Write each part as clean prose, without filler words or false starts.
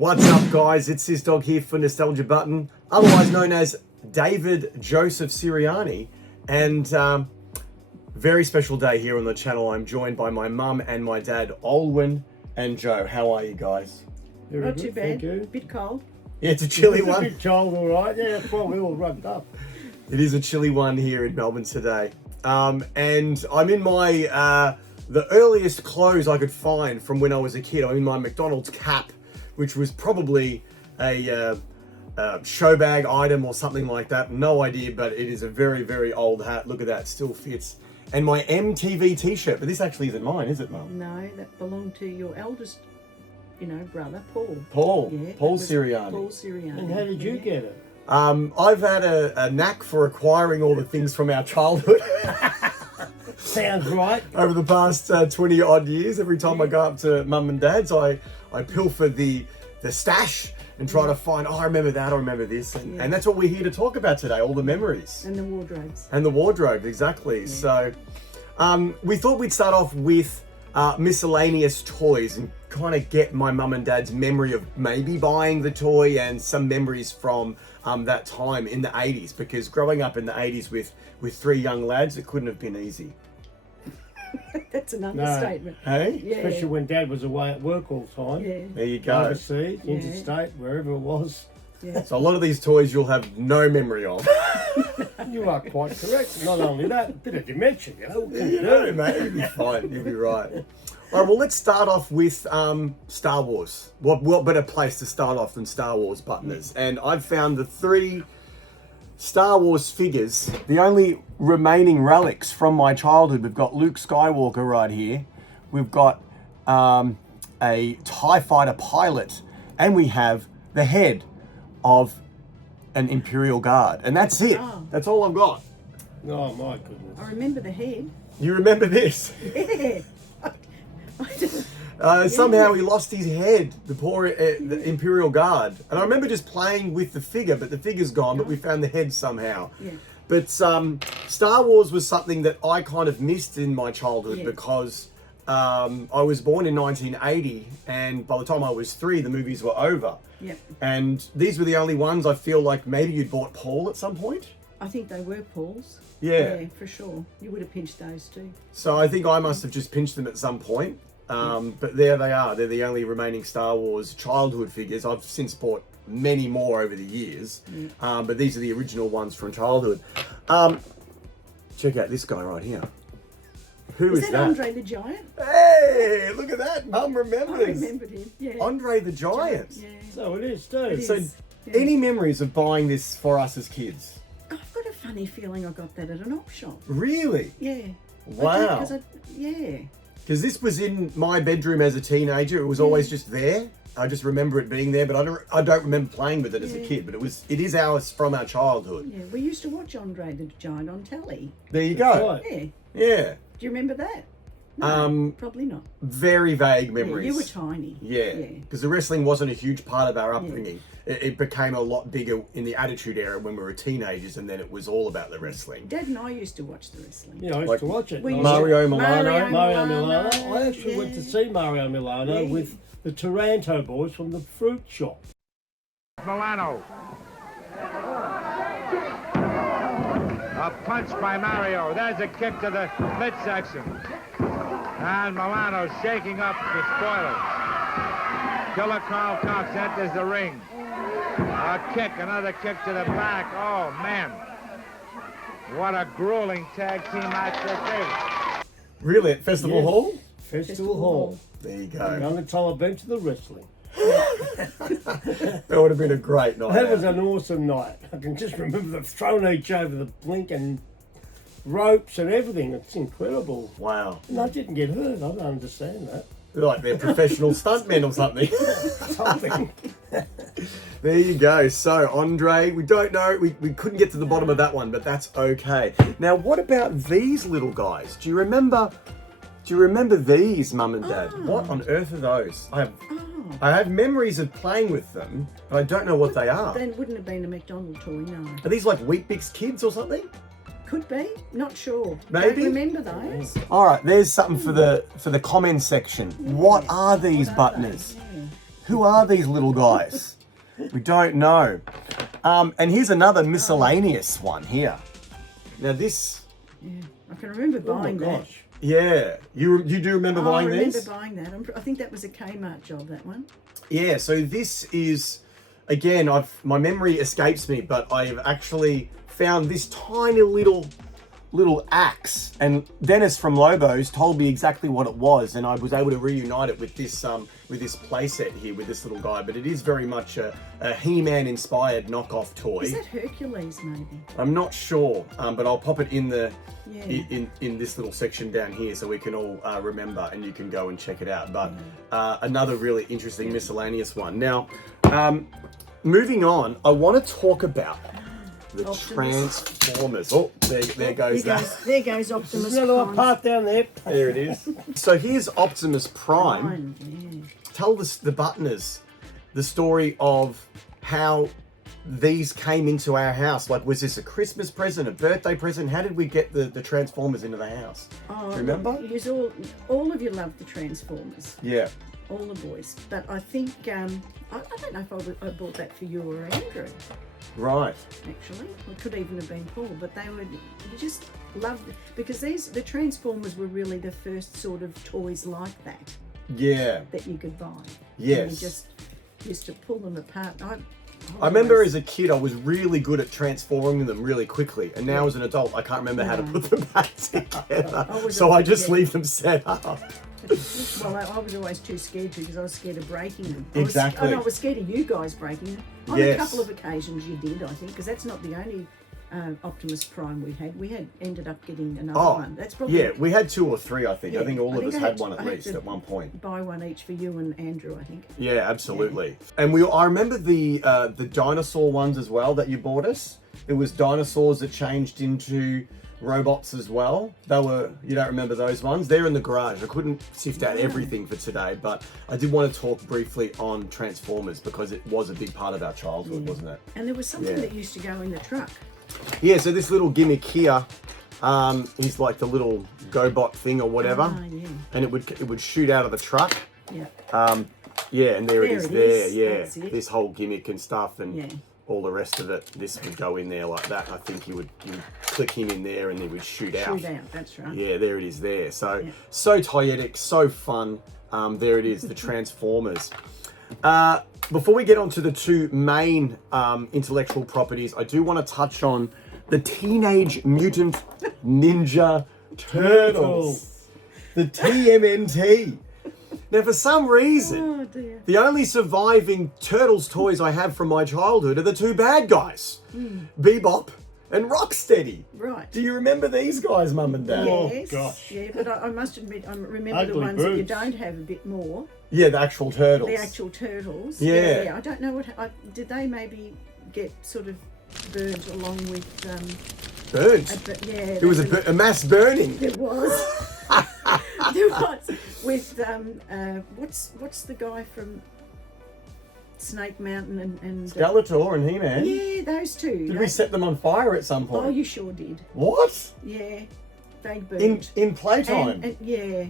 What's up, guys? It's Sis Dog here for Nostalgia Button, otherwise known as David Joseph Sirianni, and very special day here on the channel. I'm joined by my mum and my dad, Olwen and Joe. How are you guys? Very Not good, too bad. thank you. Bit cold. Yeah, it's a chilly It's a one. bit cold, all right. Yeah, that's why we're all rubbed up. It is a chilly one here in Melbourne today, and I'm in my the earliest clothes I could find from when I was a kid. I'm in my McDonald's cap, which was probably a show bag item or something like that. No idea, but it is a very, very old hat. Look at that, still fits. And my MTV t-shirt, but this actually isn't mine, is it, Mum? No, that belonged to your eldest, brother, Paul. Paul. Yeah, Paul that was Sirianni. Paul Sirianni. And how did you get it? I've had a knack for acquiring all the things from our childhood. Sounds right. Over the past 20 odd years, every time I go up to Mum and Dad's, I pilfer the stash and try to find, I remember that, I remember this. And that's what we're here to talk about today, all the memories. And the wardrobes. And the wardrobe, exactly. So we thought we'd start off with miscellaneous toys and kind of get my mum and dad's memory of maybe buying the toy and some memories from that time in the 80s, because growing up in the 80s with three young lads, it couldn't have been easy. That's an understatement. Hey? Yeah. Especially when Dad was away at work all the time. Yeah. There you go. Overseas, interstate, wherever it was. Yeah. So a lot of these toys you'll have no memory of. You are quite correct. Not only that, a bit of dementia, You know, mate, you'll be fine. You'll be right. All right, well, let's start off with Star Wars. What better place to start off than Star Wars, Buttoners? And I've found the 3 Star Wars figures, the only remaining relics from my childhood. We've got Luke Skywalker right here. We've got a TIE fighter pilot, and we have the head of an Imperial Guard. And that's it. Oh. That's all I've got. Oh, my goodness. I remember the head. You remember this? Yeah. I didn't- Somehow he lost his head, the poor the Imperial Guard. And I remember just playing with the figure, but the figure's gone, but we found the head somehow. Yeah. But Star Wars was something that I kind of missed in my childhood because I was born in 1980, and by the time I was 3, the movies were over. Yep. And these were the only ones I feel like maybe you'd bought Paul at some point. I think they were Paul's. Yeah. Yeah, for sure. You would have pinched those too. So I think I must have just pinched them at some point. But there they are. They're the only remaining Star Wars childhood figures. I've since bought many more over the years. But these are the original ones from childhood. Check out this guy right here. Who is Is that that? Andre the Giant? Hey, look at that. Mum I remembers. remembered him. Yeah. Andre the Giant. Yeah. So it is, too. It So is. Yeah. any memories of buying this for us as kids? I've got a funny feeling I got that at an op shop. Really? Yeah. Wow. Yeah. Because this was in my bedroom as a teenager. It was always just there. I just remember it being there, but I don't remember playing with it as a kid. But it is ours from our childhood. Yeah. We used to watch Andre the Giant on telly. There you go. Right. Yeah. Yeah. Do you remember that? No, probably not. Very vague Yeah, memories. you were tiny. Yeah. Because the wrestling wasn't a huge part of our upbringing. It became a lot bigger in the Attitude Era when we were teenagers, and then it was all about the wrestling. Dad and I used to watch the wrestling. Yeah, I used Like to watch it. We used Mario to- Milano. Mario Milano. I actually went to yeah. see Mario Milano Yeah. with the Taranto boys from the fruit shop. Milano. A punch by Mario. There's a kick to the midsection. And Milano shaking up the spoilers. Killer Carl Cox enters the ring. A kick, another kick to the back. Oh, man. What a grueling tag team match this is. Really? At Festival Yes. Hall? Festival Hall. There you The go. only time I've been to the wrestling. That would have been a great night. That was out. an awesome night. I can just remember them throwing each over the blink and ropes and everything. It's incredible. Wow. And I didn't get hurt. I don't understand that. Like they're professional stuntmen or something. Something. There you go. So, Andre, we don't know. We couldn't get to the bottom of that one, but that's okay. Now, what about these little guys? Do you remember these, Mum and Dad? What on earth are those? I have memories of playing with them, but I don't know what they are. They wouldn't have been a McDonald toy, no. Are these like Wheat Bix kids or something? Could be. Not sure. Maybe. Don't remember those. All right, there's something for the comment section. What are these, Buttoners? Who are these little guys? We don't know. And here's another miscellaneous one here. Now this... Yeah, I can remember buying that. Yeah. You do remember buying these? I remember buying that. I think that was a Kmart job, that one. Yeah, so this is... Again, my memory escapes me, but I've actually found this tiny little axe, and Dennis from Lobos told me exactly what it was, and I was able to reunite it with this playset here with this little guy. But it is very much a He-Man inspired knockoff toy. Is that Hercules maybe? I'm not sure, but I'll pop it in the in this little section down here so we can all remember, and you can go and check it out. But another really interesting miscellaneous one. Now, moving on, I want to talk about the Transformers. Oh, there goes that. There goes Optimus There's another Prime. part down there. There it is. So here's Optimus Prime. Tell the buttoners the story of how these came into our house. Like, was this a Christmas present, a birthday present? How did we get the Transformers into the house? Oh, remember? All of you love the Transformers. Yeah. All the boys. But I think, I don't know if I bought that for you or Andrew. Right. Actually, it could even have been Paul, but you just loved it because the Transformers were really the first sort of toys like that. Yeah. That you could buy. Yes. And you just used to pull them apart. I remember as a kid, I was really good at transforming them really quickly, and now as an adult, I can't remember how to put them back together. So I just leave them set up. Well, I was always too scared to because I was scared of breaking them. Exactly. I was scared of you guys breaking them. On a couple of occasions you did, I think, because that's not the only Optimus Prime we had. We ended up getting another one. That's probably we had 2 or 3, I think. Yeah, I think all of us had one I at least at one point. Buy one each for you and Andrew, I think. Yeah, absolutely. Yeah. And I remember the dinosaur ones as well that you bought us. It was dinosaurs that changed into robots as well. You don't remember those ones? They're in the garage. I couldn't sift out everything for today, but I did want to talk briefly on Transformers because it was a big part of our childhood, wasn't it? And there was something that used to go in the truck. Yeah, so this little gimmick here is like the little GoBot thing or whatever, and it would shoot out of the truck. Yeah. And there it is there. Yeah, That's it. this whole gimmick and stuff and all the rest of it. This would go in there like that. I think you would click him in there and he would shoot out. Shoot out. That's right. Yeah, there it is there. So so toyetic, so fun. There it is, the Transformers. Before we get on to the 2 main intellectual properties, I do want to touch on the Teenage Mutant Ninja Turtles. The TMNT. Now, for some reason, the only surviving Turtles toys I have from my childhood are the 2 bad guys, Bebop and Rocksteady. Right. Do you remember these guys, Mum and Dad? Yes. Oh, gosh. Yeah, but I must admit, I remember Ugly the ones that you brutes. don't have a bit more. Yeah, the actual turtles. The actual turtles. Yeah. I don't know did they maybe get sort of burnt along with Burnt. It was a mass burning. There was. There was with what's the guy from Snake Mountain and Skeletor and He-Man. yeah, those 2. Did we set them on fire at some point? Oh, you sure did. What? Yeah, they burnt. In playtime? And yeah.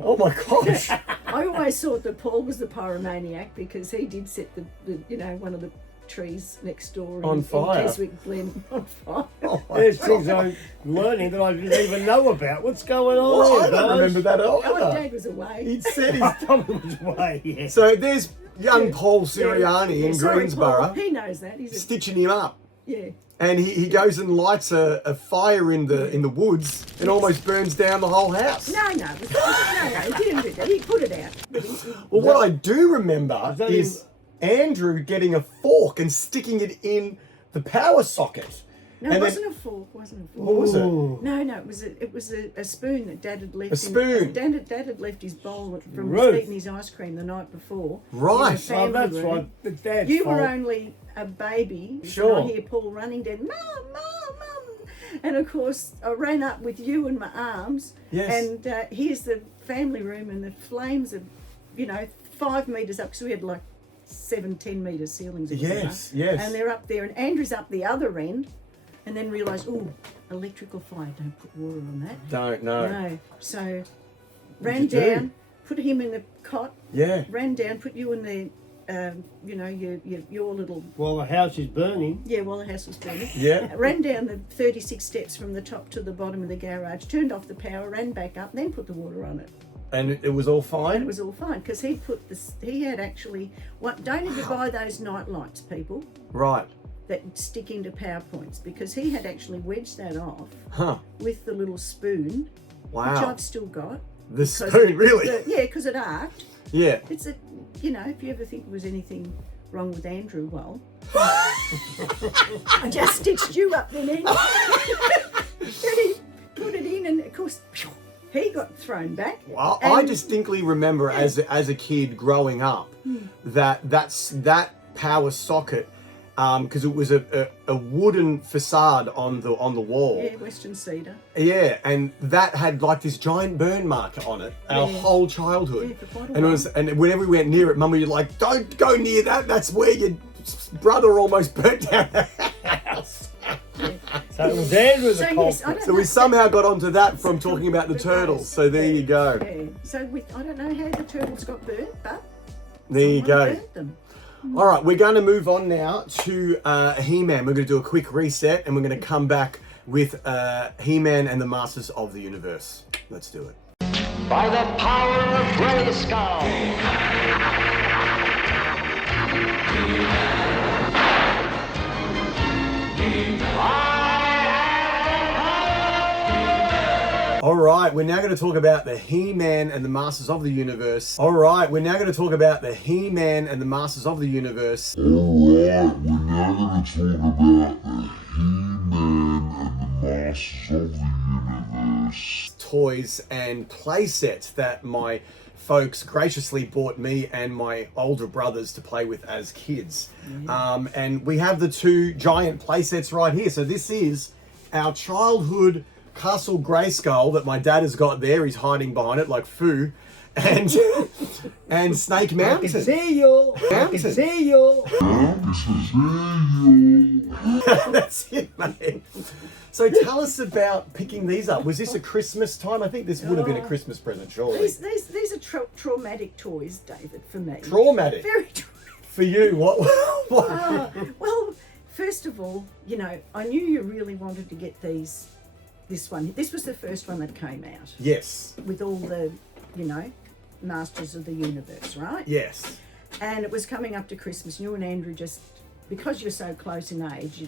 Oh my gosh. I always thought that Paul was the pyromaniac because he did set the one of the trees next door on fire. in Keswick Glen on fire. Oh There's things I'm learning that I didn't even know about. What's going on Well, here, I don't guys? remember that Oh, either. Dad was away. He'd said he's... Probably was way, yeah. So there's young Paul Siriani in Sorry, Greensboro Paul, he knows that. He's stitching him up. yeah. And he goes and lights a fire in the woods and almost burns down the whole house. No, he didn't do that. He put it out. But Well, what I do remember that is Andrew getting a fork and sticking it in the power socket. no, And it then- wasn't a fork. Wasn't a fork. What was it? Ooh. No, it was a spoon that Dad had left. A spoon? Dad had left his bowl from Ruth. eating his ice cream the night before. Right. In the Oh, family that's room. right. The dad's You fault. were only a baby. Sure. And I hear Paul running down, Mum, Mum, Mum. And of course, I ran up with you in my arms. Yes. And here's the family room, and the flames are, 5 metres up, because we had like 7-10 metre ceilings. or whatever. Yes, yes. And they're up there, and Andrew's up the other end, and then realised, electrical fire, don't put water on that. Don't know. No. So ran you do? down, put him in the cot, Yeah. ran down, put you in the, your little, While the house is burning. yeah, while the house was burning. Yeah. Ran down the 36 steps from the top to the bottom of the garage, turned off the power, ran back up, then put the water on it. And it was all fine? And it was all fine because he had actually, don't ever buy those night lights, people, Right. that stick into power points, because he had actually wedged that off Huh. with the little spoon, which Wow. I've still got. The spoon, really? Yeah, because it arced. Yeah. It's if you ever think there was anything wrong with Andrew, well, I just stitched you up then, Andy. And he put it in, and of course, he got thrown back. Well, And- I distinctly remember as a kid growing up that power socket, because it was a wooden facade on the wall. Yeah, Western Cedar. Yeah, and that had like this giant burn mark on it our Yeah. whole childhood. Yeah, for quite a and it while. was, and whenever we went near it, Mum would be like, "Don't go near that. That's where your brother almost burnt down the house." So it was Andrew the So culprit. yes, I don't So know. we somehow got onto that from talking about the turtles. So there you go. Yeah. So I don't know how the turtles got burnt, but There you someone go. burnt them. All right, we're going to move on now to He-Man. We're going to do a quick reset, and we're going to come back with He-Man and the Masters of the Universe. Let's do it. By the power of Grayskull. All right, we're now going to talk about the He-Man and the Masters of the Universe. All right, we're now going to talk about the He-Man and the Masters of the Universe. Alright, we're now going to talk about the He-Man and the Masters of the Universe. Toys and play sets that my folks graciously bought me and my older brothers to play with as kids. And we have the two giant play sets right here. So this is our childhood Castle Grayskull that my dad has got there. He's hiding behind it like Foo. And Snake I can Mountain. see you. I can Mountain. see you. That's it, mate. So tell us about picking these up. Was this a Christmas time? I think this would have been a Christmas present, surely. These are traumatic toys, David, for me. Traumatic. Very traumatic. For you, what? Well, first of all, I knew you really wanted to get this one. This was the first one that came out Yes. with all the, Masters of the Universe, right? Yes. And it was coming up to Christmas. You and Andrew just, because you're so close in age,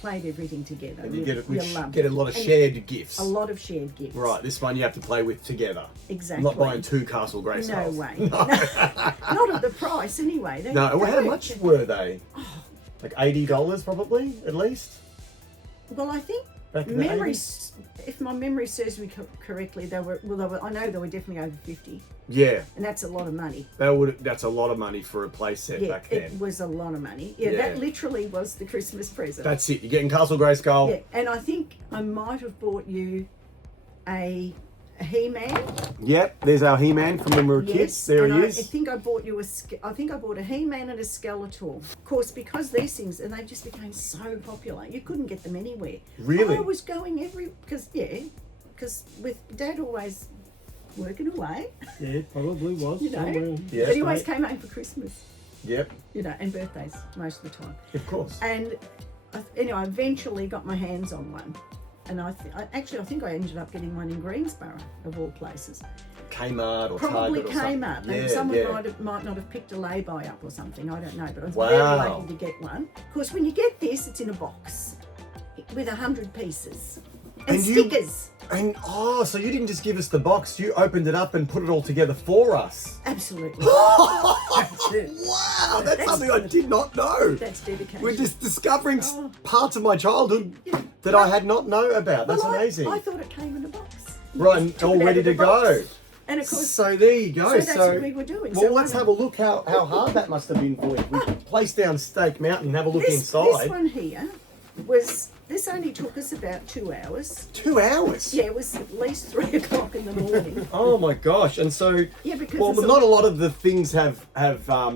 played everything together. And you get loved a it. lot of And shared gifts. A lot of shared gifts. Right, this one you have to play with together. Exactly. Not buying two Castle No Grayskulls. way. Not at the price, anyway. No, well, how much were they? Like $80 probably, at least? Well, I think Back in the if my memory serves me correctly, I know they were definitely over 50, Yeah, and that's a lot of money. that's a lot of money for a play set Yeah, back then. it was a lot of money. Yeah, Yeah. that literally was the Christmas present. That's it. You're getting Castle Grayskull. Yeah, and I think I might have bought you a He-Man. Yep, there's our He-Man from when we were Yes, kids. There and he I is. think I bought you I bought a He-Man and a Skeletor. Of course, because these things, and they just became so popular, you couldn't get them anywhere. Really? I was going because with Dad always working away, Yeah, it probably was. somewhere. Yeah. but he always Right. came home for Christmas, Yep, and birthdays most of the time. of course. And I eventually got my hands on one. And I think I ended up getting one in Greensboro, of all places. Kmart or Probably Target or something. Kmart. Yeah, And someone yeah. might not have picked a lay-by up or something. I don't know. But I was Wow. very lucky to get one. Of course, when you get this, it's in a box with 100 pieces and you- stickers. And so you didn't just give us the box, you opened it up and put it all together for us. Absolutely. Wow, that's something I did not know. That's dedication. We're just discovering Oh. parts of my childhood Yeah. that I had not known about. That's Well, amazing. I thought it came in a box. Right, and Took all it out ready of to the box. go. And of course, So there you go. so that's what we were doing. Well, So let's I- have a look how hard that must have been for you. We placed down Stake Mountain and have a look this inside. one here this only took us about 2 hours. 2 hours? Yeah, it was at least 3 o'clock in the morning. Oh my gosh. And so, Yeah, because well, it's not a lot of the things have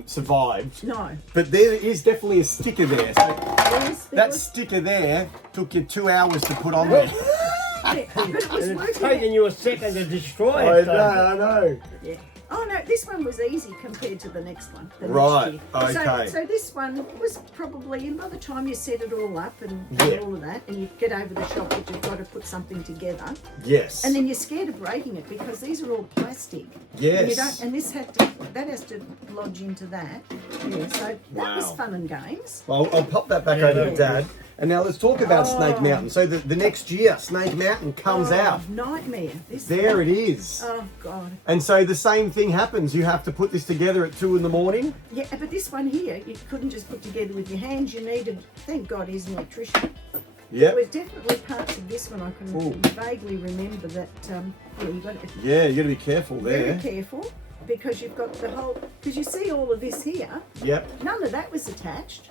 survived. No. But there is definitely a sticker there. So There that was- sticker there took you 2 hours to put on there. Yeah, but it was And it's working. taken you a second to destroy I it. know, I know. Yeah. Oh no, this one was easy compared to the next one. The Right, next year. okay. So this one was probably, by the time you set it all up and Yeah. all of that, and you get over the shock that you've got to put something together, Yes. and then you're scared of breaking it because these are all plastic. Yes. And, you don't, and this that has to lodge into that. Yeah. So that was Wow. fun and games. Well, I'll pop that back over to Dad. And now let's talk about Snake Mountain. So the next year, Snake Mountain comes out. Nightmare. There it is. Oh God. And so the same thing happens. You have to put this together at 2 in the morning. Yeah, but this one here, you couldn't just put together with your hands. You needed, thank God he's an electrician. Yep. There was definitely parts of this one I can Ooh. vaguely remember that, yeah, you've got to be Yeah, you got to be careful very there. careful because you've got the whole, because you see all of this here, Yep. none of that was attached.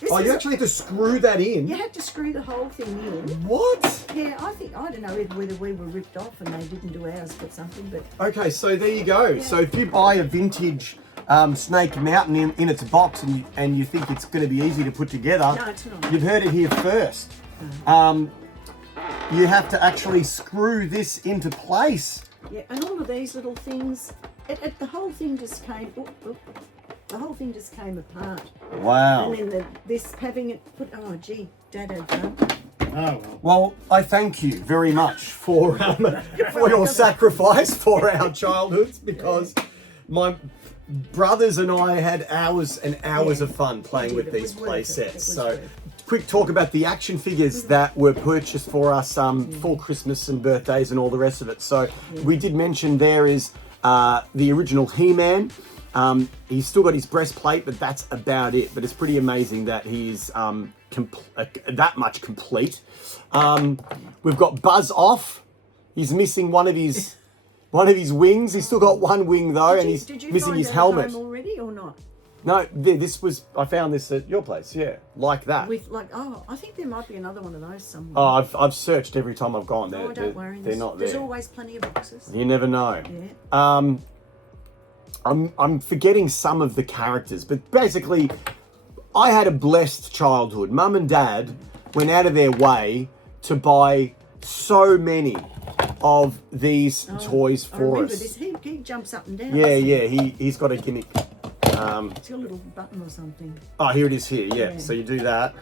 This Oh, is you actually have to screw that in? you had to screw the whole thing in. What? Yeah, I don't know whether we were ripped off and they didn't do ours but something, but Okay, so there you go. So if you buy a vintage Snake Mountain in its box and you think it's going to be easy to put together, no, it's not. you've heard it here first. You have to actually screw this into place. Yeah, and all of these little things, the whole thing just came, the whole thing just came apart. Wow. And then this having it put, oh gee, Dad had fun. Oh, well. Well, I thank you very much for your sacrifice for our childhoods, because my brothers and I had hours and hours of fun playing with It these was worth play it. It sets. was So, worth it. quick talk about the action figures that were purchased for us for Christmas and birthdays and all the rest of it. So, we did mention there is the original He-Man. He's still got his breastplate, but that's about it. But it's pretty amazing that he's that much complete. We've got Buzz Off. He's missing one of his wings. He's still got one wing though, and he's Did you missing find his that helmet. home already or not? No, I found this at your place. Yeah, like that. With I think there might be another one of those somewhere. Oh, I've searched every time I've gone there. Oh, don't worry. They're not there. There's always plenty of boxes. You never know. Yeah. I'm forgetting some of the characters, but basically, I had a blessed childhood. Mum and Dad went out of their way to buy so many of these toys I for remember us. this. He jumps up and down. Yeah, doesn't he? yeah, he's got a gimmick. It's got a little button or something. Oh, here it is here, yeah. Yeah. So you do that.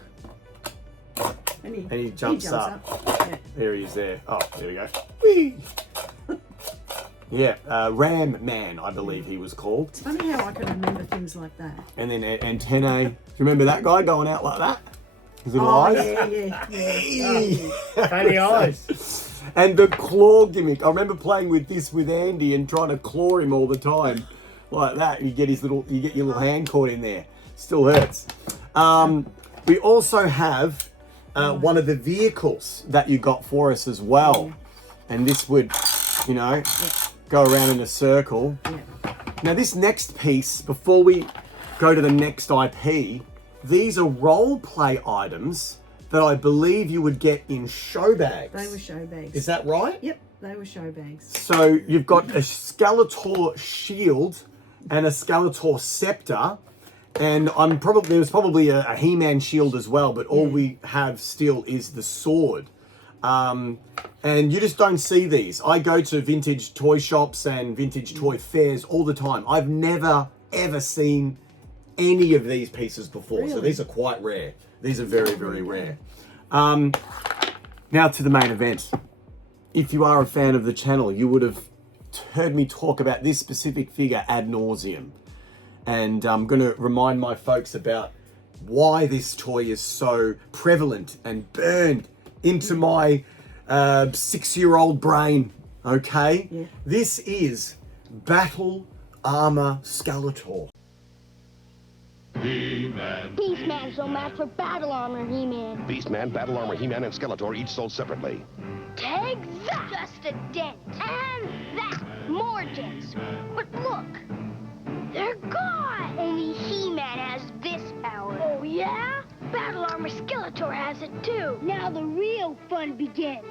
And he jumps up. Yeah. There he is there. Oh, there we go. Whee! Yeah, Ram Man, I believe he was called. It's funny how I can remember things like that. And then Antennae. Do you remember that guy going out like that? His little Oh, eyes? yeah. Funny eyes. And the claw gimmick. I remember playing with this with Andy and trying to claw him all the time. Like that. You get your little hand caught in there. Still hurts. We also have one of the vehicles that you got for us as well. And this would, go around in a circle. Yeah. Now this next piece, before we go to the next IP, these are role play items that I believe you would get in show bags. They were show bags. Is that right? Yep, they were show bags. So you've got a Skeletor shield and a Skeletor scepter, and there was probably a He-Man shield as well, but all we have still is the sword. And you just don't see these. I go to vintage toy shops and vintage toy fairs all the time. I've never ever seen any of these pieces before, so Really? these are quite rare. These are very, very rare. Now to the main event. If you are a fan of the channel, you would have heard me talk about this specific figure ad nauseum. And I'm going to remind my folks about why this toy is so prevalent and burned into my 6-year-old brain. Okay? Yeah. This is Battle Armor Skeletor. Beastman's no match for Battle Armor He-Man. Beastman, Battle Armor, He-Man, and Skeletor each sold separately. Take that! Just a dent. And that! More dents. But look! They're gone! Only He-Man has this power. Oh, yeah? Battle Armor Skeletor has it, too. Now the real fun begins.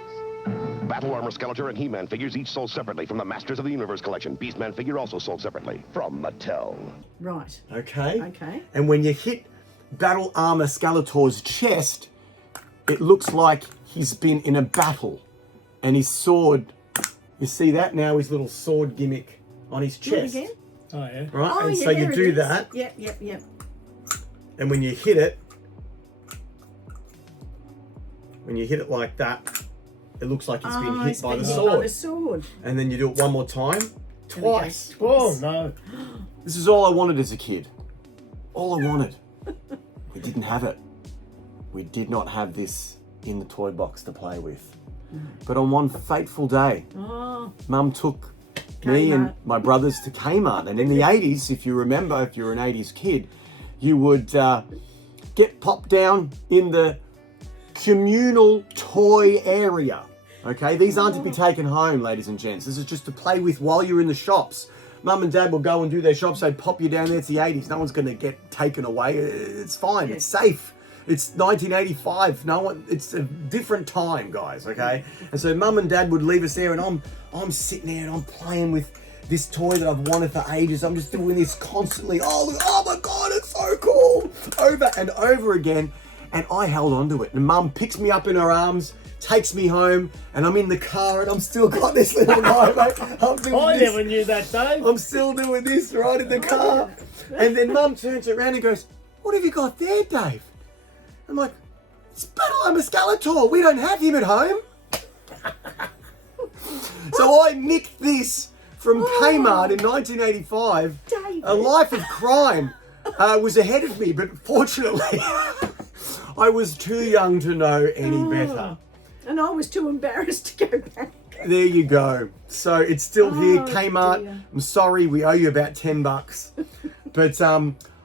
Battle Armor Skeletor and He-Man figures each sold separately from the Masters of the Universe collection. Beastman figure also sold separately from Mattel. Right. Okay? Okay. And when you hit Battle Armor Skeletor's chest, it looks like he's been in a battle. and his sword, you see that now, his little sword gimmick on his Do it chest. again. Oh, yeah. Right? Oh, and yeah, so there you it do is. that, Yep. and when you hit it like that, it looks like it's been hit It's by been the hit sword. by the sword. And then you do it one more time, twice. Oh, no. This is all I wanted as a kid. All I wanted. We didn't have it. We did not have this in the toy box to play with. But on one fateful day, Oh, Mum took me and Kmart. my brothers to Kmart. And in the 80s, if you remember, if you're an 80s kid, you would get popped down in the communal toy area. Okay, these aren't to be taken home, ladies and gents. This is just to play with while you're in the shops. Mum and Dad will go and do their shops. They'd pop you down there. It's the 80s. No one's going to get taken away. It's fine. Yeah. It's safe. It's 1985. No one. It's a different time, guys. Okay. And so Mum and Dad would leave us there, and I'm sitting there and I'm playing with this toy that I've wanted for ages. I'm just doing this constantly. Oh my God, it's so cool. Over and over again. And I held on to it. And Mum picks me up in her arms, takes me home, and I'm in the car, and I'm still got this little guy, mate. I'm doing I this. never knew that, Dave. I'm still doing this right in the car. And then Mum turns around and goes, "What have you got there, Dave?" I'm like, "It's Battle Armor Skeletor. We don't have him at home." So I nicked this from Kmart in 1985. David. A life of crime was ahead of me, but fortunately, I was too young to know any better. And I was too embarrassed to go back. There you go. So it's still here, Kmart. dear. I'm sorry, we owe you about $10. But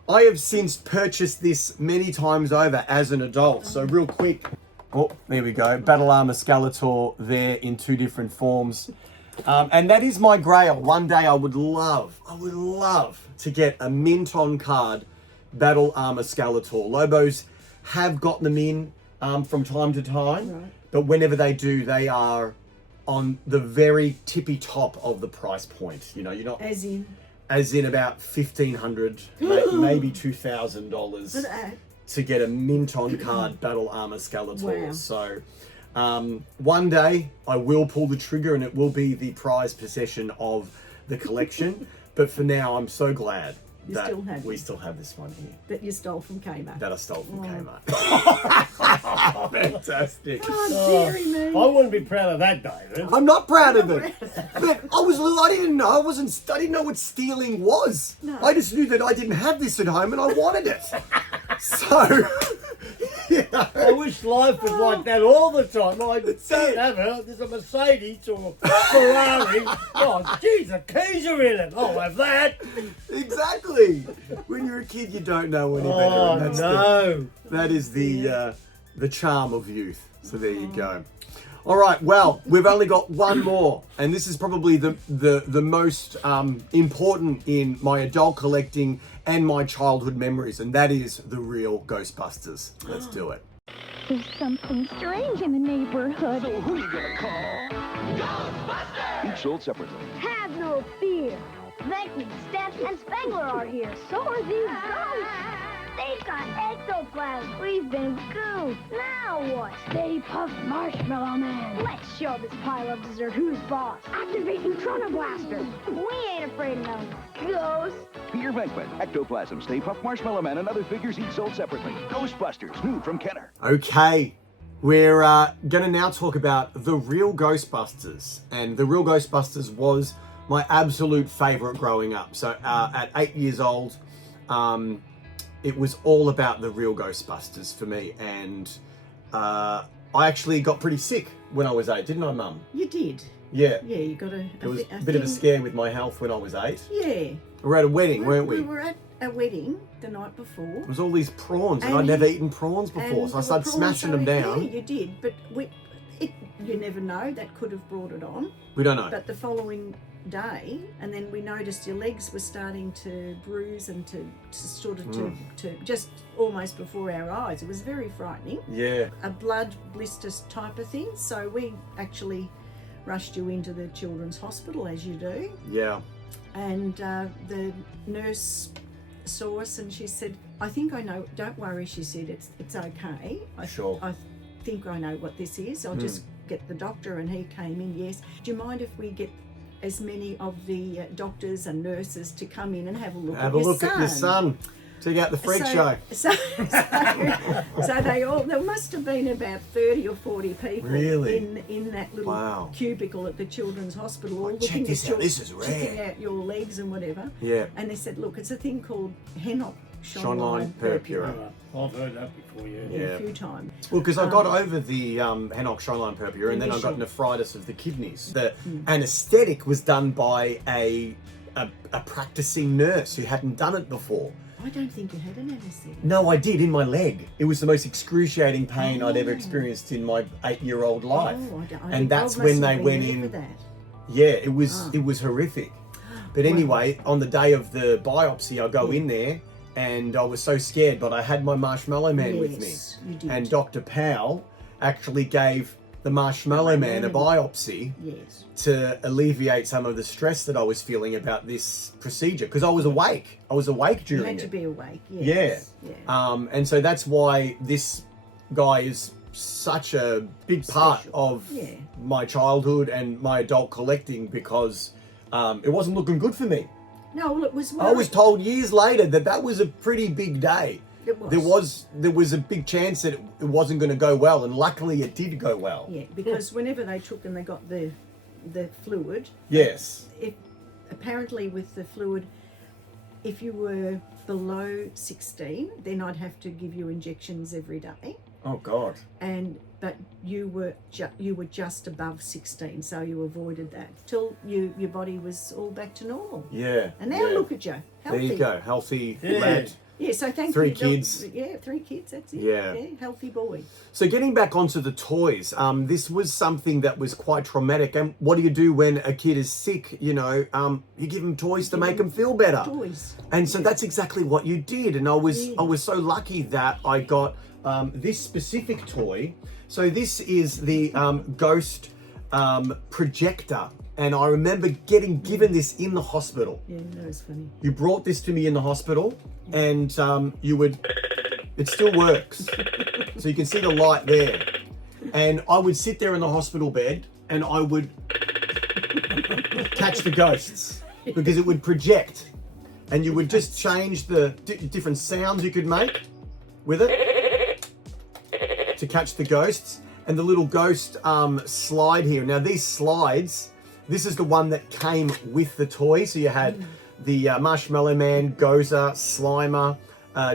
I have since purchased this many times over as an adult. So real quick, oh, there we go. Battle Armor Skeletor there in two different forms. And that is my grail. One day I would love to get a mint on card Battle Armor Skeletor. Lobos have gotten them in from time to time, Right. but whenever they do, they are on the very tippy top of the price point. You know, you're not As in, about $1,500, maybe $2,000 for that. to get a mint on card Battle Armor Skeletor. Wow. So one day I will pull the trigger and it will be the prized possession of the collection. But for now, I'm so glad You that still have we it. still have this one here That you stole from Kmart. that I stole from Oh. Kmart. Fantastic. Oh, dearie me. I wouldn't be proud of that, David. I'm not proud of it. But I didn't know. I didn't know what stealing was. No. I just knew that I didn't have this at home and I wanted it. So, I wish life was like that all the time. I don't have it. There's a Mercedes or a Ferrari. Oh, geez, the keys are in it. I'll have that. exactly. When you're a kid, you don't know any better. Oh, and that's no. that is the charm of youth. So there you go. All right. Well, we've only got one more, and this is probably the most important in my adult collecting and my childhood memories, and that is the Real Ghostbusters. Let's do it. There's something strange in the neighborhood. So who you gonna call? Each sold separately. Have no fear. Becky, Steph, and Spangler are here. So are these ghosts. They've got ectoplasm. We've been goofed. Now what? Stay Puft Marshmallow Man. Let's show this pile of dessert who's boss. Activating Blaster. We ain't afraid of no ghosts. Beer Banquet, Ectoplasm, Stay Puft Marshmallow Man, and other figures each sold separately. Ghostbusters, new from Kenner. Okay, we're going to now talk about the Real Ghostbusters. And the Real Ghostbusters was my absolute favorite growing up. So at 8 years old, it was all about the Real Ghostbusters for me. And I actually got pretty sick when I was 8, didn't I, Mum? You did. Yeah. Yeah, you got a It was a bit of a scare with my health when I was 8. Yeah. We were at a wedding, weren't we? We were at a wedding the night before. It was all these prawns, and I'd And- never eaten prawns before, and so I there started were prawns smashing them on it. down. Yeah, you did, but you never know. That could have brought it on. We don't know. But the following day, and then we noticed your legs were starting to bruise and to sort of to just almost before our eyes. It was very frightening. Yeah. A blood blister type of thing. So we actually rushed you into the children's hospital, as you do. Yeah. And the nurse saw us and she said, "I think I know, don't worry," she said, it's okay. I Sure. think I know what this is. I'll just get the doctor, and he came in. Yes. Do you mind if we get as many of the doctors and nurses to come in and have a look Have a look at your son. Check out the freak show. So there must have been about 30 or 40 people Really? in that little cubicle at the Children's Hospital, all looking check this at out. This is checking rare. out your legs and whatever. Yeah. And they said, look, it's a thing called Henoch Shonline purpura. I've heard that before, Yeah, a few times. Well, because I got over the Henoch Shonline purpura, and then I got nephritis of the kidneys. The anaesthetic was done by a practicing nurse who hadn't done it before. I don't think you had an anaesthetic. No, I did, in my leg. It was the most excruciating pain I'd ever experienced in my 8-year-old life. And that's when they went in. Yeah, it was horrific. But anyway, on the day of the biopsy, I go in there, and I was so scared, but I had my Marshmallow Man with me. You did. And Dr. Powell actually gave the Marshmallow Man a biopsy to alleviate some of the stress that I was feeling about this procedure, because I was awake. I was awake during it. You had to be awake, yes. Yeah. And so that's why this guy is such a big part of my childhood and my adult collecting, because it wasn't looking good for me. No, well, it was. I was told years later that was a pretty big day. It was. There was a big chance that it wasn't going to go well, and luckily it did go well. Yeah, because whenever they took and they got the fluid. Yes. Apparently with the fluid, if you were below 16, then I'd have to give you injections every day. Oh God. But you were just above 16, so you avoided that till your body was all back to normal. Yeah. And now look at you, healthy. There you go, healthy lad. Yeah, so thank you. 3 kids. Yeah, 3 kids, that's it. Yeah. Healthy boy. So getting back onto the toys, this was something that was quite traumatic. And what do you do when a kid is sick? You know, you give them toys to make them feel better. Toys. And so that's exactly what you did. And I was so lucky that I got this specific toy. So this is the Ghost projector. And I remember getting given this in the hospital. Yeah, that was funny. You brought this to me in the hospital, and it still works. So you can see the light there. And I would sit there in the hospital bed, and I would catch the ghosts, because it would project. And you would just change the different sounds you could make with it to catch the ghosts. And the little ghost slide here. Now these slides, this is the one that came with the toy. So you had the Marshmallow Man, Gozer, Slimer,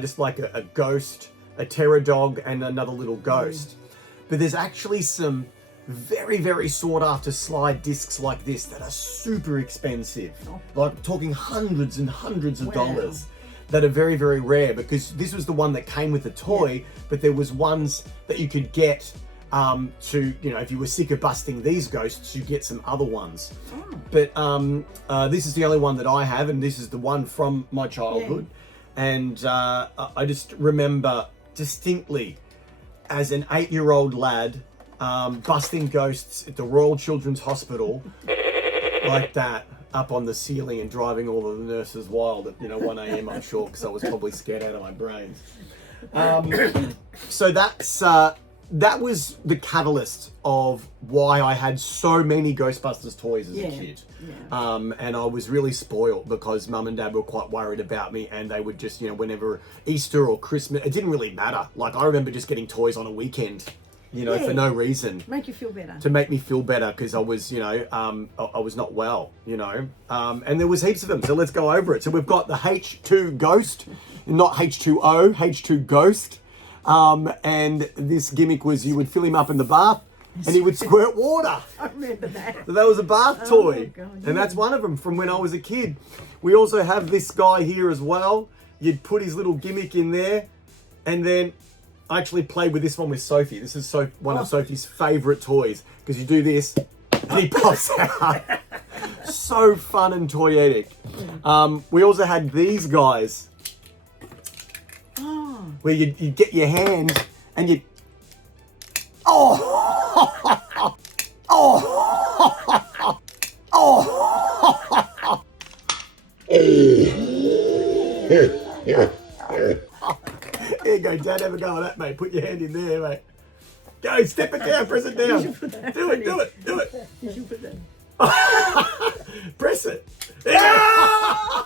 just like a ghost, a terror dog, and another little ghost. But there's actually some very, very sought after slide discs like this that are super expensive. Like talking hundreds and hundreds of dollars that are very, very rare, because this was the one that came with the toy, but there was ones that you could get to, you know, if you were sick of busting these ghosts, you get some other ones. But this is the only one that I have, and this is the one from my childhood. And I just remember distinctly as an 8-year-old lad busting ghosts at the Royal Children's Hospital like that, up on the ceiling, and driving all of the nurses wild at 1 a.m. I'm sure, because I was probably scared out of my brains. So that was the catalyst of why I had so many Ghostbusters toys as a kid. And I was really spoiled, because Mum and Dad were quite worried about me, and they would just, whenever Easter or Christmas, it didn't really matter. Like, I remember just getting toys on a weekend, for no reason. Make you feel better. To make me feel better, because I was, I was not well, and there was heaps of them. So let's go over it. So we've got the H2 Ghost, not H2O, H2 Ghost. And this gimmick was you would fill him up in the bath, and he would squirt water. I remember that. So that was a bath toy. God, and that's one of them from when I was a kid. We also have this guy here as well. You'd put his little gimmick in there, and then I actually played with this one with Sophie. This is one of Sophie's favourite toys, because you do this and he pops out. So fun and toyetic. We also had these guys, where you'd get your hand and you'd... Here you go, Dad, have a go at that, mate. Put your hand in there, mate. Go, step it down, press it down. You should put that Do it, do it, do it. You should put that. Press it. Yeah!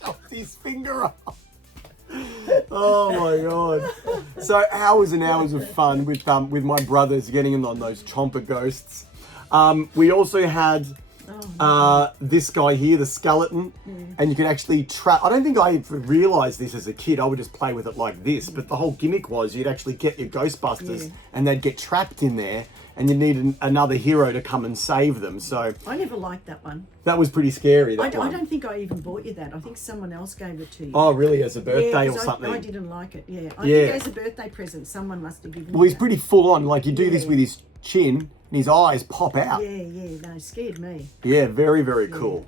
Chopped his finger off. Oh my god! So hours and hours of fun with my brothers getting in on those chomper ghosts. We also had this guy here, the skeleton, and you can actually trap. I don't think I realised this as a kid. I would just play with it like this, but the whole gimmick was you'd actually get your Ghostbusters and they'd get trapped in there, and you need another hero to come and save them. So I never liked that one. that was pretty scary. I don't think I even bought you that. I think someone else gave it to you. Oh, really? As a birthday or 'cause something? I didn't like it. Yeah, I think as a birthday present, someone must have given. Well, he's that. pretty full on. Like you do this with his chin, and his eyes pop out. Yeah, no, it scared me. Yeah, very, very cool.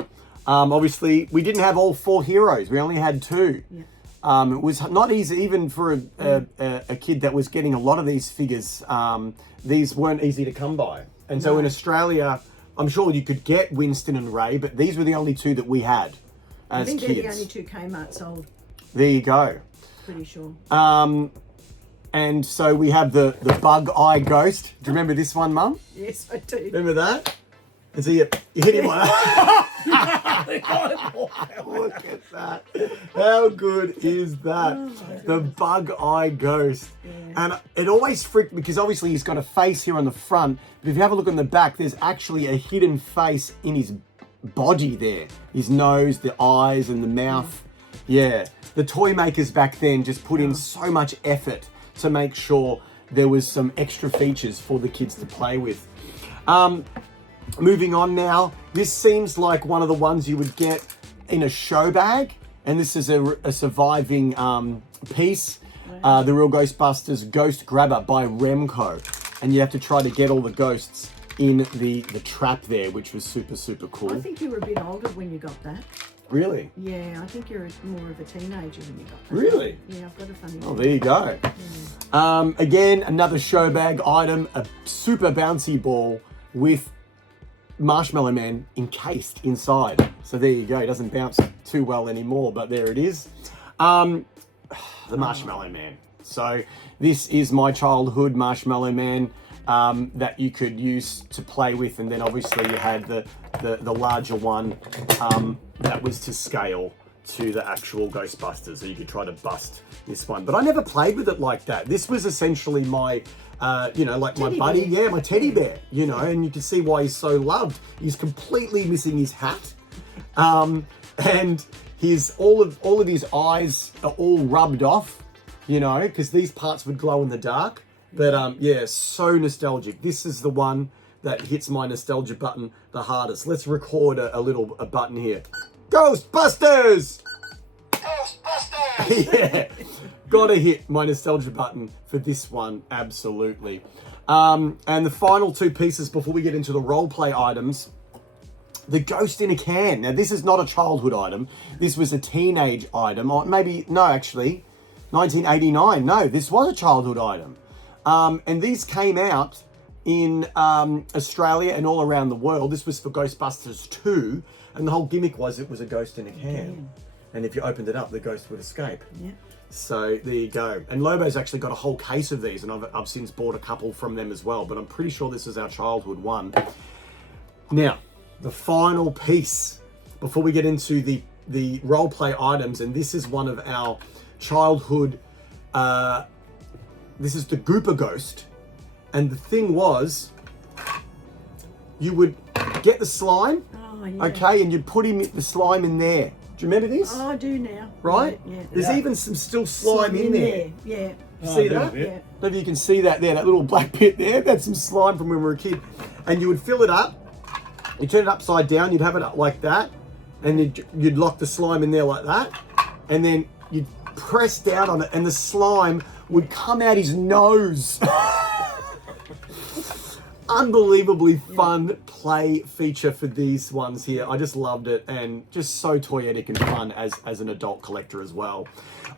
Obviously, we didn't have all 4 heroes. We only had 2. Yeah. It was not easy, even for a kid that was getting a lot of these figures. These weren't easy to come by. And so in Australia, I'm sure you could get Winston and Ray, but these were the only 2 that we had as I think kids. they're the only 2 Kmart sold. There you go. Pretty sure. And so we have the bug eye ghost. Do you remember this one, Mum? Yes, I do. Remember that? And so you hit him like Look at that. How good is that? The bug eye ghost. And it always freaked me because obviously he's got a face here on the front, but if you have a look on the back, there's actually a hidden face in his body there. His nose, the eyes, and the mouth. Yeah. The toy makers back then just put in so much effort to make sure there was some extra features for the kids to play with. Moving on now, this seems like one of the ones you would get in a show bag, and this is a surviving piece, the Real Ghostbusters Ghost Grabber by Remco, and you have to try to get all the ghosts in the trap there, which was super, super cool. I think you were a bit older when you got that. Really? Yeah, I think you're more of a teenager when you got that. Really? Yeah, I've got a funny Oh, there you go. Again, another show bag item, a super bouncy ball with Marshmallow Man encased inside. So there you go. It doesn't bounce too well anymore, but there it is. The Marshmallow Man. So this is my childhood Marshmallow Man that you could use to play with, and then obviously you had the larger one that was to scale to the actual Ghostbusters, so you could try to bust this one. But I never played with it like that. This was essentially my like my buddy, my teddy bear, and you can see why he's so loved. He's completely missing his hat, and his all of his eyes are all rubbed off, because these parts would glow in the dark. But so nostalgic. This is the one that hits my nostalgia button the hardest. Let's record a button here. Ghostbusters! Ghostbusters! Yeah. Gotta hit my nostalgia button for this one, absolutely. And the final 2 pieces before we get into the role play items. The Ghost in a Can. Now, this is not a childhood item. This was a teenage item. Or maybe, no, actually, 1989. No, this was a childhood item. And these came out in Australia and all around the world. This was for Ghostbusters 2. And the whole gimmick was it was a ghost in a can. And if you opened it up, the ghost would escape. Yeah. So there you go. And Lobo's actually got a whole case of these, and I've since bought a couple from them as well, but I'm pretty sure this is our childhood one. Now, the final piece before we get into the role play items, and this is one of our childhood, this is the Gooper Ghost. And the thing was, you would get the slime, okay, and you'd put the slime in there. Do you remember this? Oh, I do now. Right? Yeah. There's even some still slime in there. Yeah. See that? Yeah. Maybe you can see that there, that little black bit there. That's some slime from when we were a kid. And you would fill it up. You turn it upside down. You'd have it up like that. And you'd lock the slime in there like that. And then you'd press down on it and the slime would come out his nose. Unbelievably fun play feature for these ones here. I just loved it, and just so toyetic and fun as an adult collector as well.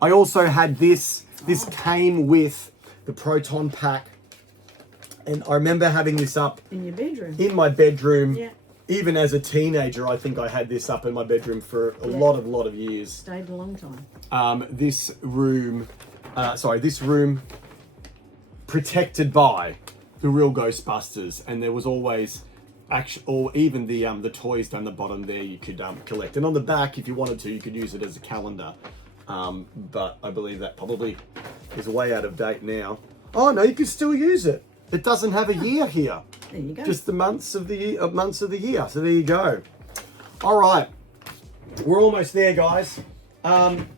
I also had this. This came with the Proton pack, and I remember having this up in your bedroom. In my bedroom. Yeah. Even as a teenager, I think I had this up in my bedroom for a lot of years. Stayed a long time. This room protected by the Real Ghostbusters, and there was always or even the toys down the bottom there you could collect. And on the back, if you wanted to, you could use it as a calendar. But I believe that probably is way out of date now. Oh no, you can still use it. It doesn't have a year here. There you go. Just the months of the year. So there you go. All right, we're almost there, guys.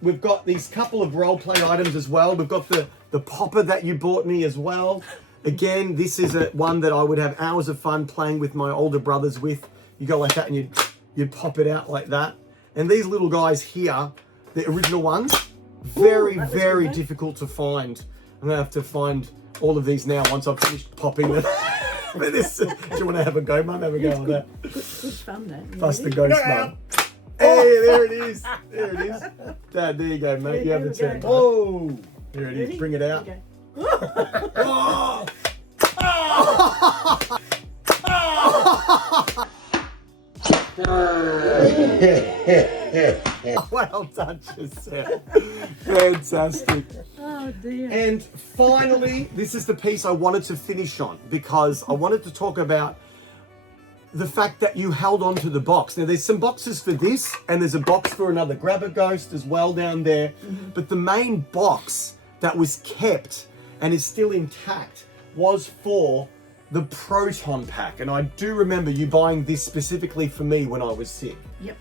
We've got these couple of role play items as well. We've got the popper that you bought me as well. Again, this is one that I would have hours of fun playing with my older brothers with. You go like that and you'd pop it out like that. And these little guys here, the original ones, very difficult to find. I'm gonna have to find all of these now once I've finished popping them. Do you want to have a go, Mum? Have a go on that. Good fun, that. Bust the ghost, Mum. Hey, there it is. There it is. Dad, there you go, mate. You have the turn. Oh, there it is. Bring it out. Oh. Well done, Giselle. Fantastic. Oh dear. And finally, this is the piece I wanted to finish on because I wanted to talk about the fact that you held on to the box. Now, there's some boxes for this, and there's a box for another Grabber Ghost as well down there. Mm-hmm. But the main box that was kept and is still intact was for the Proton Pack. And I do remember you buying this specifically for me when I was sick. Yep.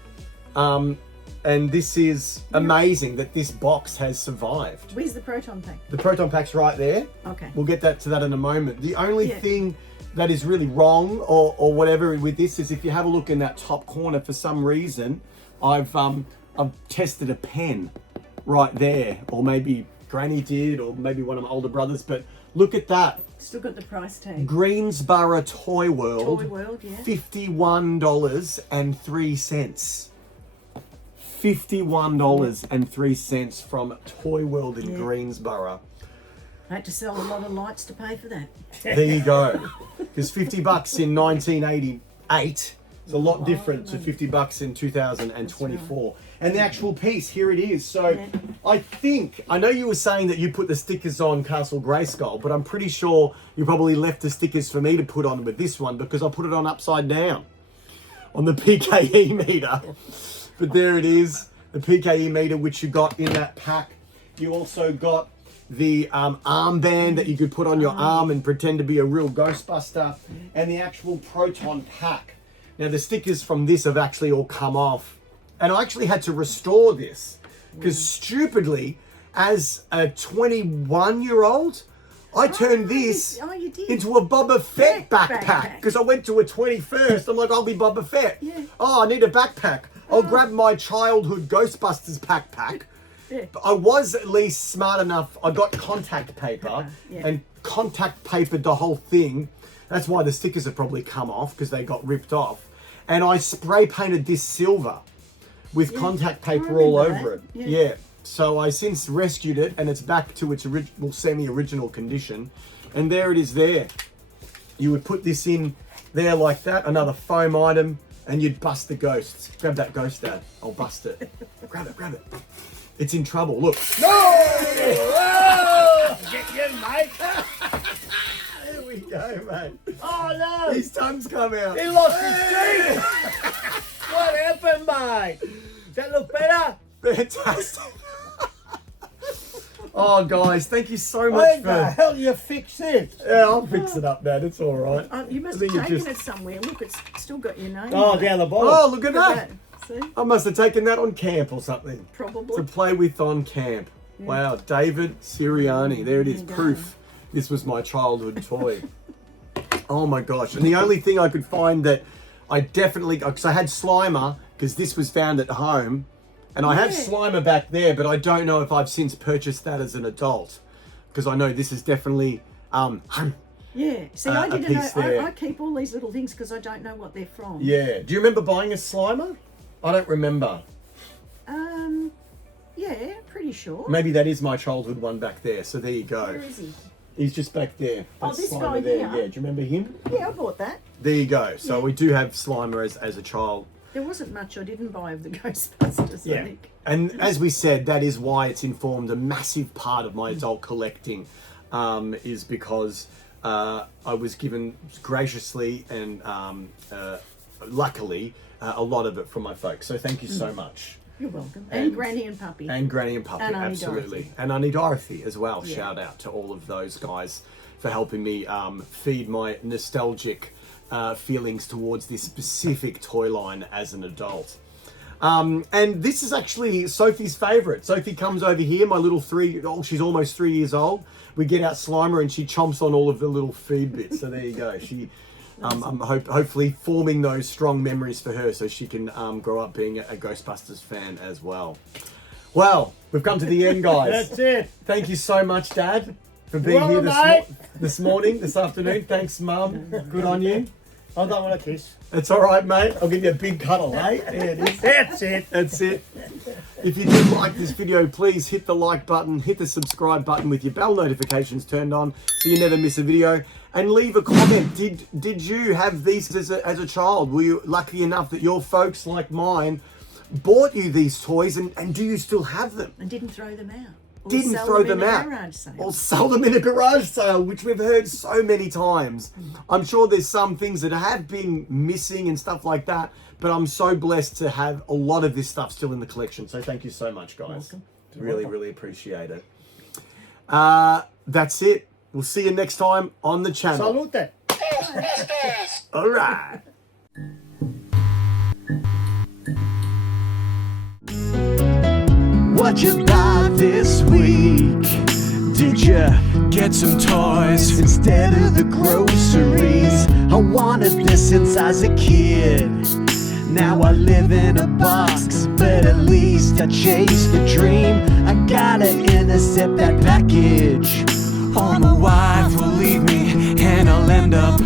And this is amazing that this box has survived. Where's the Proton Pack? The Proton Pack's right there. Okay. We'll get to that in a moment. The only thing that is really wrong or whatever with this is if you have a look in that top corner, for some reason, I've tested a pen right there, or maybe Granny did, or maybe one of my older brothers, but look at that. Still got the price tag. Greensboro Toy World. Toy World, yeah. $51.03. $51.03 from Toy World in Greensboro. I had to sell a lot of lights to pay for that. There you go. Because $50 in 1988 is a lot different to $50 in 2024. Right. And the actual piece, here it is. So I know you were saying that you put the stickers on Castle Grayskull, but I'm pretty sure you probably left the stickers for me to put on with this one because I put it on upside down on the PKE meter. But there it is, the PKE meter, which you got in that pack. You also got the armband that you could put on your arm and pretend to be a real Ghostbuster, and the actual Proton Pack. Now the stickers from this have actually all come off, and I actually had to restore this because stupidly, as a 21-year-old, I turned this into a Boba Fett backpack because I went to a 21st. I'm like, I'll be Boba Fett. Yeah. Oh, I need a backpack. I'll grab my childhood Ghostbusters backpack. Yeah. But I was at least smart enough. I got contact paper and contact papered the whole thing. That's why the stickers have probably come off because they got ripped off. And I spray painted this silver with contact paper all over it. Yeah. So I since rescued it and it's back to its original, semi-original condition. And there it is there. You would put this in there like that, another foam item, and you'd bust the ghosts. Grab that ghost, Dad. I'll bust it. Grab it. It's in trouble. Look. No! Whoa! Get you, mate. There we go, mate. Oh, no. His tongue's come out. He lost his teeth. What happened, mate? Does that look better? Fantastic. Oh, guys, thank you so much for... How the hell you fix it? Yeah, I'll fix it up, Dad. It's all right. You must have taken it somewhere. Look, it's still got your name. Oh, down the bottom. Oh, look at that. See? I must have taken that on camp or something. Probably. To play with on camp. Yeah. Wow, David Sirianni. There it is. Proof. This was my childhood toy. Oh my gosh. And the only thing I could find that I definitely... Because I had Slimer, because this was found at home. And I have Slimer back there, but I don't know if I've since purchased that as an adult. Because I know this is definitely... Yeah, see, I didn't know. I keep all these little things because I don't know what they're from. Yeah. Do you remember buying a Slimer? I don't remember. Yeah, pretty sure. Maybe that is my childhood one back there. So there you go. Where is he? He's just back there. That's this Slimer guy there. here. Yeah, do you remember him? Yeah, I bought that. There you go. So we do have Slimer as a child. There wasn't much I didn't buy of the Ghostbusters, I think. And as we said, that is why it's informed a massive part of my adult collecting. is because I was given graciously and luckily a lot of it from my folks. So thank you so much. You're welcome. And Granny and Puppy. And Granny and Puppy, And Auntie absolutely. Dorothy. And Auntie Dorothy as well. Yeah. Shout out to all of those guys for helping me feed my nostalgic feelings towards this specific toy line as an adult. And this is actually Sophie's favourite. Sophie comes over here, my little she's almost 3 years old. We get out Slimer and she chomps on all of the little food bits. So there you go. She, I'm hopefully forming those strong memories for her so she can grow up being a Ghostbusters fan as well. Well, we've come to the end, guys. That's it. Thank you so much, Dad, for being here this morning, this afternoon. Thanks, Mum. Good on you. I don't want a kiss. It's all right, mate. I'll give you a big cuddle, eh? There it is. That's it. That's it. If you did like this video, please hit the like button, hit the subscribe button with your bell notifications turned on so you never miss a video, and leave a comment. Did you have these as a child? Were you lucky enough that your folks, like mine, bought you these toys, and do you still have them? And didn't throw them out. Or Didn't sell throw them them in a out. garage sale. Or sell them in a garage sale, which we've heard so many times. I'm sure there's some things that have been missing and stuff like that, but I'm so blessed to have a lot of this stuff still in the collection. So thank you so much, guys. Welcome. Really, really appreciate it. That's it. We'll see you next time on the channel. Salute. All right. What you buy this week? Did you get some toys instead of the groceries? I wanted this since I was a kid. Now I live in a box, but at least I chased the dream. I gotta intercept that package, or my wife will leave me and I'll end up